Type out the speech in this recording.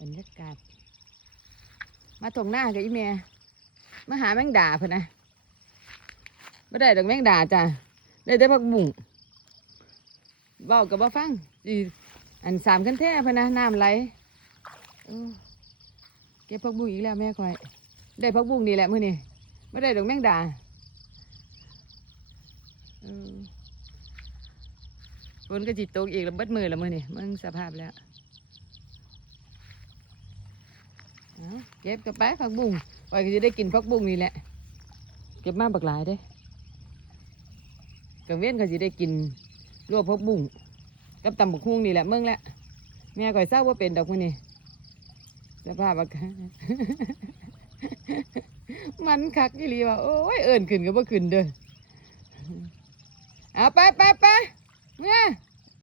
บรรยากาศมาตรงหน้ากับอีเมียมาหาแมงดาเพื่อนนะไม่ได้ดอกแมงดาจ้ะได้แต่ผักบุ้งเบากับบ่ฟังอีอันสามคันแท้เพื่อนนะน้ำไหลเก็บผักบุ้งอีกแล้วแม่คอยได้ผักบุ้งนี่แหละมื้อนี้ไม่ได้ดอกแมงดาฝนก็จิตตกอีกแล้วเบิดมือแล้วมื้อนี้มึงสภาพแล้วเก็บกับไปผักบุ้งคอยก็จะได้กินผักบุ้งนี่แหละเก็บมาบักหลายเด้กังเว้นก็จะได้กินลวกผักบุ้งกับตำบักฮุ่งนี่แหละมึงแหละแม่คอยเศร้าว่าเป็นดอกมื้อนี้สภาพอากาศ มันคักอีหลีว่าโอ้ยเอิ้นขึ้นก็บ่ขึ้นเด้อเอาไป